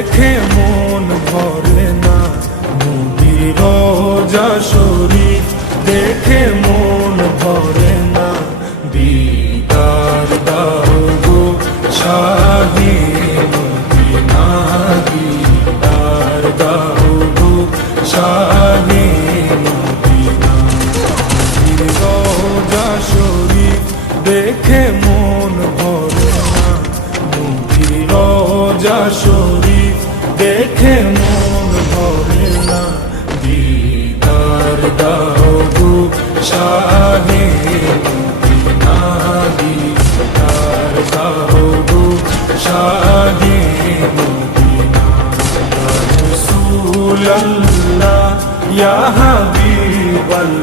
দেখে মন ভরে না, নবীর রওজা শরীফ দেখে মন ভরে না। দিদার দাও গো শাহে মদিনা, দিদার দাও গো শাহে মদিনা। নবীর রওজা শরীফ দেখে মন ভরে না, নবীর রওজা শরীফ দেখে মন ভরে না। দিদার দাও গো শাহে মদিনা, দিদার দাও গো শাহে মদিনা। ইয়া রাসূলুল্লাহ ইয়া হাবিবাল্লাহ,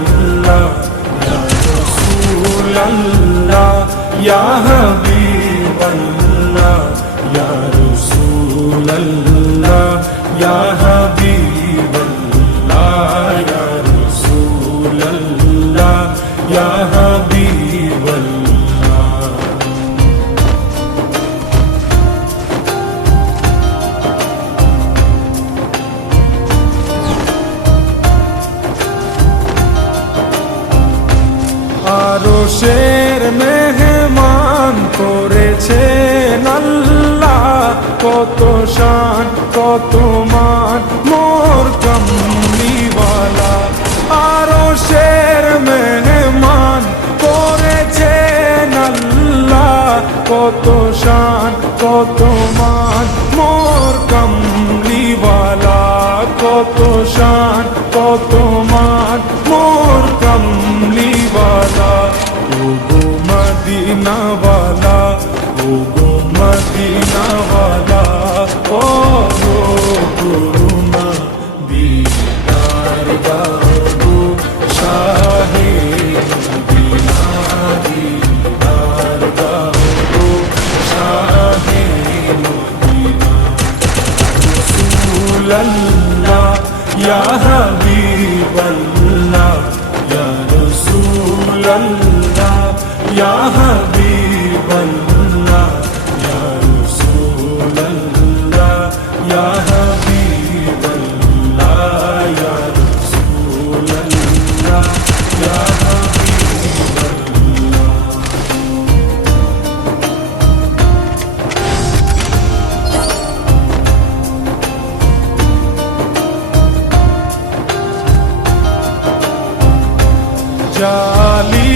ইয়া রাসূলুল্লাহ ইয়া হাবিবাল্লাহ, ইয়া রাসূলুল্লাহ ইয়া হাবিবাল্লাহ, ইয়া রাসূলুল্লাহ ইয়া হাবিবাল্লাহ। আরশের মেহমান করেছেন আল্লাহ, কত শান কত মান মোর কামলিওয়ালা। আরশের মেহমান করেছেন আল্লাহ, কত শান কত মান মোর কামলিওয়ালা, কত শান কত মান মোর কামলিওয়ালা। ওগো মদিনাওয়ালা, ওগো মদিনাওয়ালা, ও গো করুণা দিদার দাও গো শাহে মদিনা, দিদার দাও গো শাহে মদিনা। রাসূলুল্লাহ ইয়া হাবিবাল্লাহ, ইয়া রাসূলুল্লাহ ইয়া হাবিবাল্লাহ, ইয়া রাসূলুল্লাহ ইয়া হাবিবাল্লাহ, ইয়া রাসূলুল্লাহ ইয়া হাবিবাল্লাহ। জালি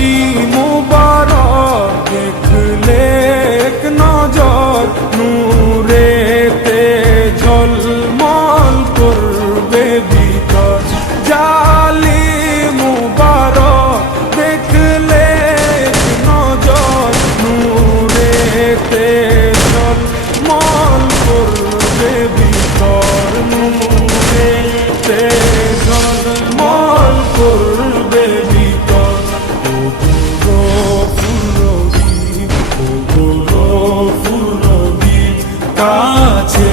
মুবারক দেখলে এক নজর, নূরেতে ঝলমল করবে ভিতর। জালি মুবারক দেখলে এক নজর, নূরেতে ঝলমল করবে ভিতর, নূরেতে ঝলমল করবে ভিতর। কাছে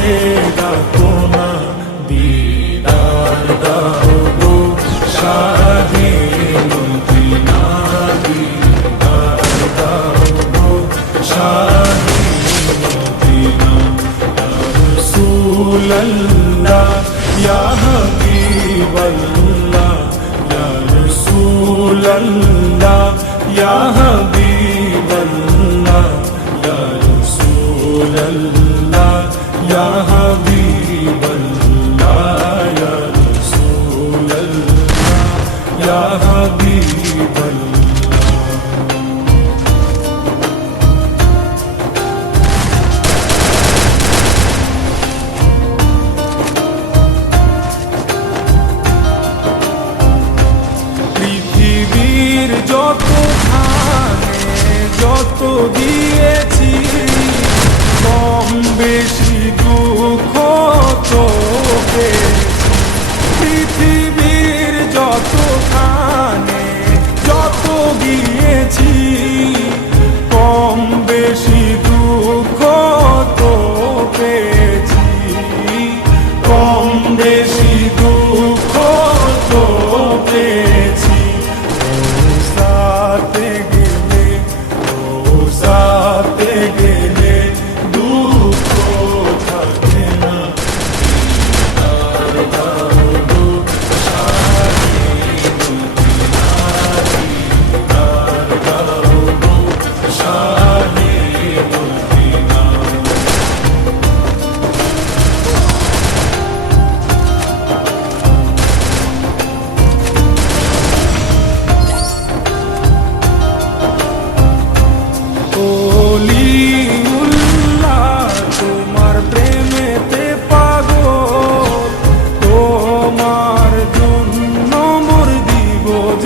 ডাকো না, দিদার দাও গো শাহে মদিনা, দিদার দাও গো শাহে মদিনা। ইয়া রাসূলুল্লাহ ইয়া হাবিবাল্লাহ, ইয়া রাসূলুল্লাহ ইয়া হাবিবাল্লাহ, ইয়া রাসূলুল্লাহ ইয়া হাবিবাল্লাহ, ইয়া রাসূলুল্লাহ ইয়া হাবিবাল্লাহ। পৃথিবীর যত ধানে যত দিয়েছি, কম বেশি দুঃখ তো পেয়েছি। পৃথিবীর যত ধানে যত দিয়েছি, কম বেশি দুঃখ তো পেয়েছি, কম বেশি দুঃখ তো পেয়েছি। রোজাতে গেলে রোজা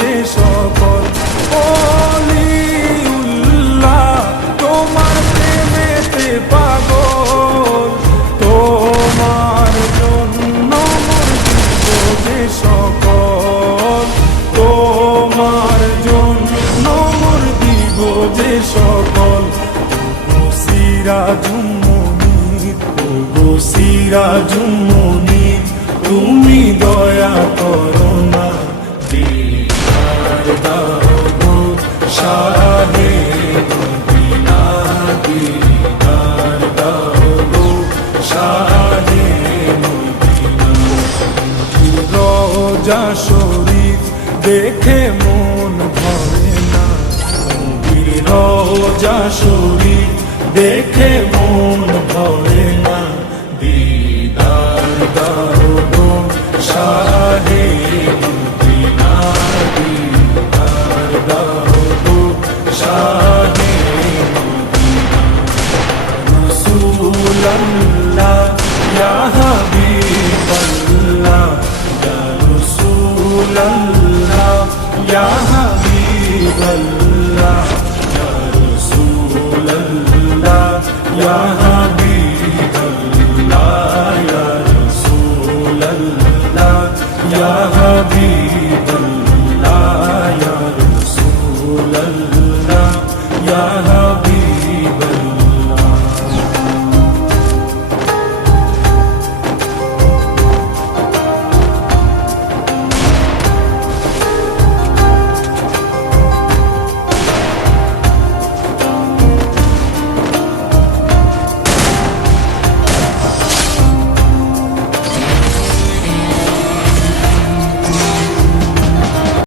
যে সকল অলিউল্লাহ তোমার প্রেমেতে পাগল, তোমার জন্য মোর দিব যে সকল, তোমার জন্য মোর দিব যে সকল। সিরাজুম মুনির, ওগো সিরাজুম মুনির, তুমি দয়া করো না, দিদার দাও গো শাহে মদিনা, দিদার দাও গো শাহে মদিনা। রওজা শরীফ দেখে মন ভরে না, রওজা শরীফ দেখে মন ভরে না, দিদার দাও গো শাহে মদিনা, দিদার দাও গো শাহে মদিনা। রাসূলুল্লাহ ইয়া হাবিবাল্লাহ, ইয়া রাসূলুল্লাহ ইয়া হাবিবাল্লাহ, ইয়া হাবিবাল্লাহ, ইয়া রাসূলুল্লাহ ইয়া হাবিবাল্লাহ।